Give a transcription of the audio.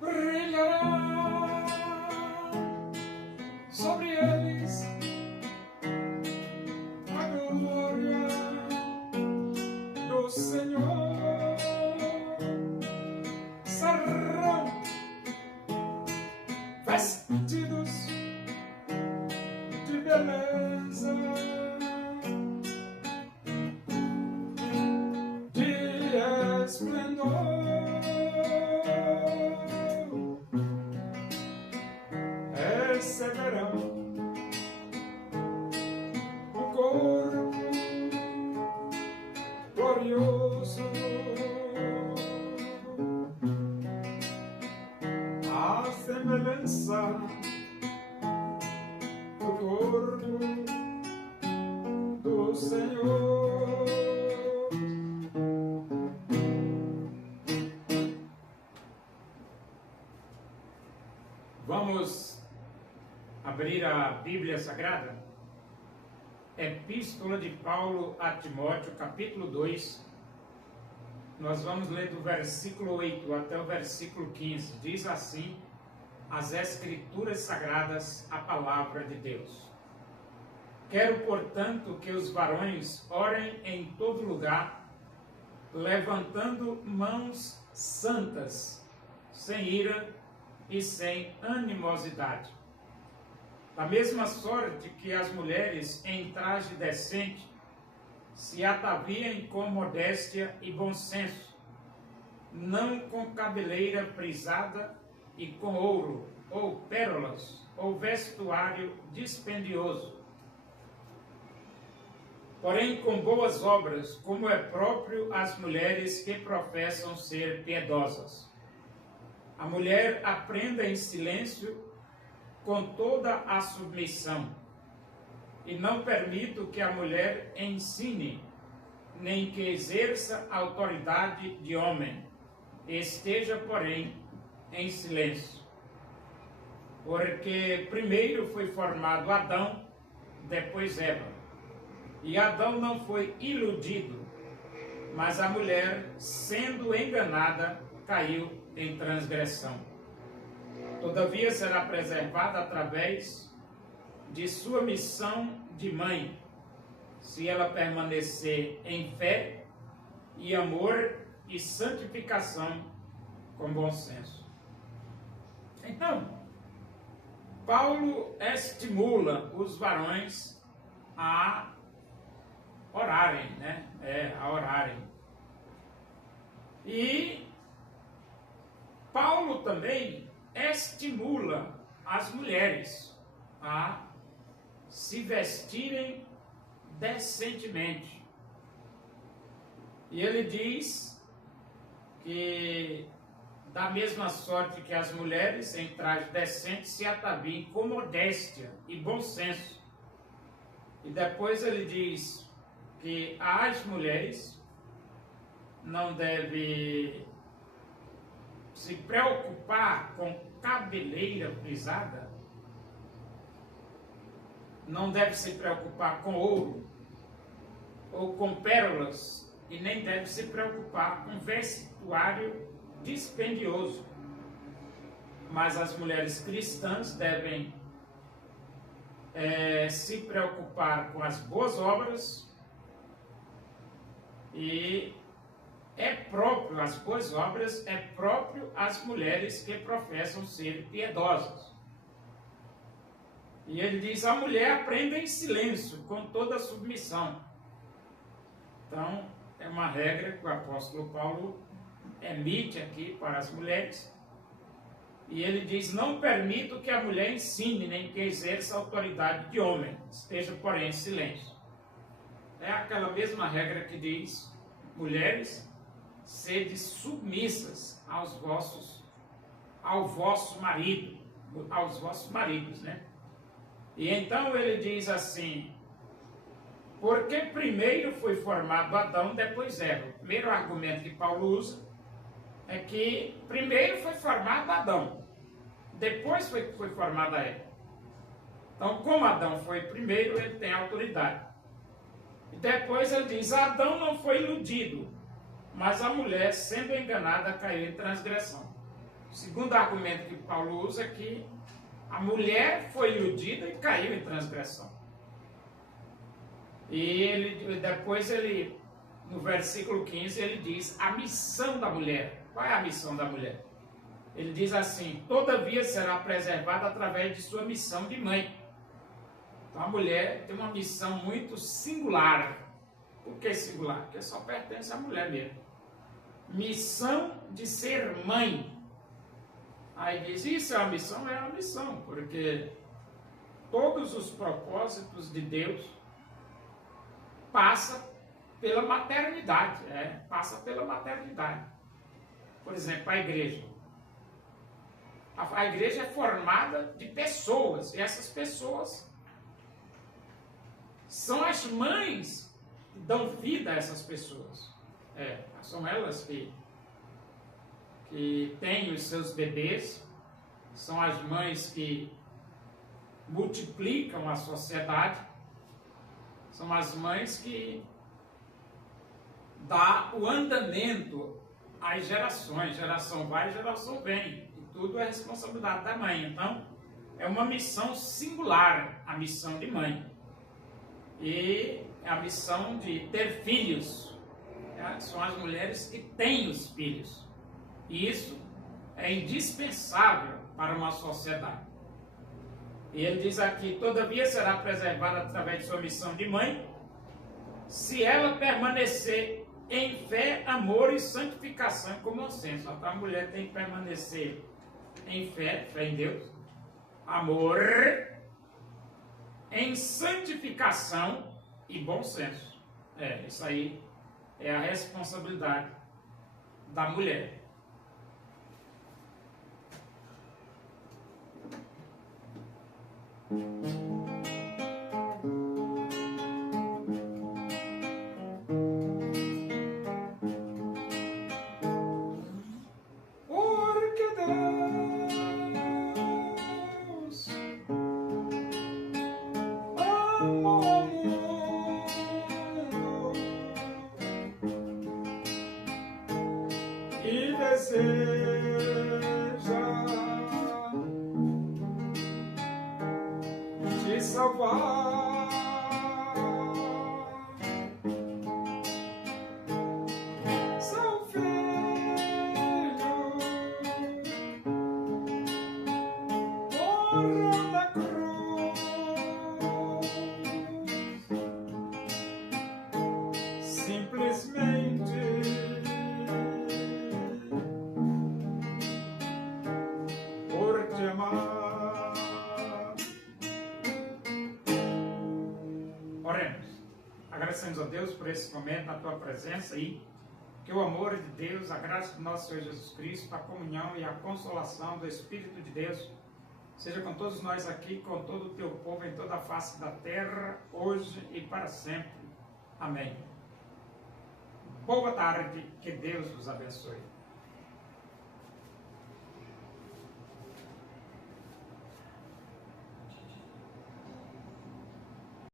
brilhará sobre eles a glória do Senhor. Serão vestidos de beleza, de esplendor. Receberão o corpo glorioso, a semelhança do corpo do Senhor. Vamos abrir a Bíblia Sagrada? Epístola de Paulo a Timóteo, capítulo 2. Nós vamos ler do versículo 8 até o versículo 15. Diz assim as Escrituras Sagradas, a palavra de Deus. Quero, portanto, que os varões orem em todo lugar, levantando mãos santas, sem ira e sem animosidade. Da mesma sorte que as mulheres em traje decente se ataviem com modéstia e bom senso, não com cabeleira frisada e com ouro, ou pérolas, ou vestuário dispendioso, porém com boas obras, como é próprio às mulheres que professam ser piedosas. A mulher aprenda em silêncio, com toda a submissão, e não permito que a mulher ensine, nem que exerça autoridade de homem, esteja, porém, em silêncio. Porque primeiro foi formado Adão, depois Eva. E Adão não foi iludido, mas a mulher, sendo enganada, caiu em transgressão. Todavia será preservada através de sua missão de mãe, se ela permanecer em fé e amor e santificação com bom senso. Então, Paulo estimula os varões a orarem, a orarem. E Paulo também estimula as mulheres a se vestirem decentemente. E ele diz que da mesma sorte que as mulheres em traje decente se ataviem com modéstia e bom senso. E depois ele diz que as mulheres não devem se preocupar com cabeleira frisada, não deve se preocupar com ouro ou com pérolas, e nem deve se preocupar com vestuário dispendioso. Mas as mulheres cristãs devem se preocupar com as boas obras, e as boas obras é próprio às mulheres que professam ser piedosas. E ele diz, a mulher aprenda em silêncio, com toda a submissão. Então, é uma regra que o apóstolo Paulo emite aqui para as mulheres. E ele diz, não permito que a mulher ensine, nem que exerça autoridade de homem, esteja, porém, em silêncio. É aquela mesma regra que diz, mulheres, sede submissas ao vosso marido, aos vossos maridos, né? E então ele diz assim, porque primeiro foi formado Adão, depois Eva. O primeiro argumento que Paulo usa é que primeiro foi formado Adão, depois foi formada Eva. Então, como Adão foi primeiro, ele tem autoridade. E depois ele diz, Adão não foi iludido, mas a mulher, sendo enganada, caiu em transgressão. O segundo argumento que Paulo usa é que a mulher foi iludida e caiu em transgressão. E depois no versículo 15, ele diz a missão da mulher. Qual é a missão da mulher? Ele diz assim: todavia será preservada através de sua missão de mãe. Então a mulher tem uma missão muito singular. Por que singular? Porque só pertence à mulher mesmo. Missão de ser mãe. Aí diz, isso é uma missão? É uma missão, porque todos os propósitos de Deus passam pela maternidade, passa pela maternidade. Por exemplo, a igreja. A igreja é formada de pessoas, e essas pessoas são as mães que dão vida a essas pessoas. São elas que têm os seus bebês, são as mães que multiplicam a sociedade, são as mães que dá o andamento às gerações, geração vai, geração vem, e tudo é responsabilidade da mãe. Então, é uma missão singular, a missão de mãe, e a missão de ter filhos, são as mulheres que têm os filhos, e isso é indispensável para uma sociedade. E ele diz aqui, todavia será preservada através de sua missão de mãe, se ela permanecer em fé, amor e santificação e comum senso. Então a mulher tem que permanecer em fé em Deus, amor, em santificação e bom senso. Isso aí é a responsabilidade da mulher. Porque Deus amou o mundo e deseja te salvar. Seu filho morreu na cruz, simplesmente por te amar. Oremos. Agradecemos a Deus por esse momento, a tua presença e que o amor de Deus, a graça do nosso Senhor Jesus Cristo, a comunhão e a consolação do Espírito de Deus seja com todos nós aqui, com todo o teu povo em toda a face da terra, hoje e para sempre. Amém. Boa tarde, que Deus os abençoe.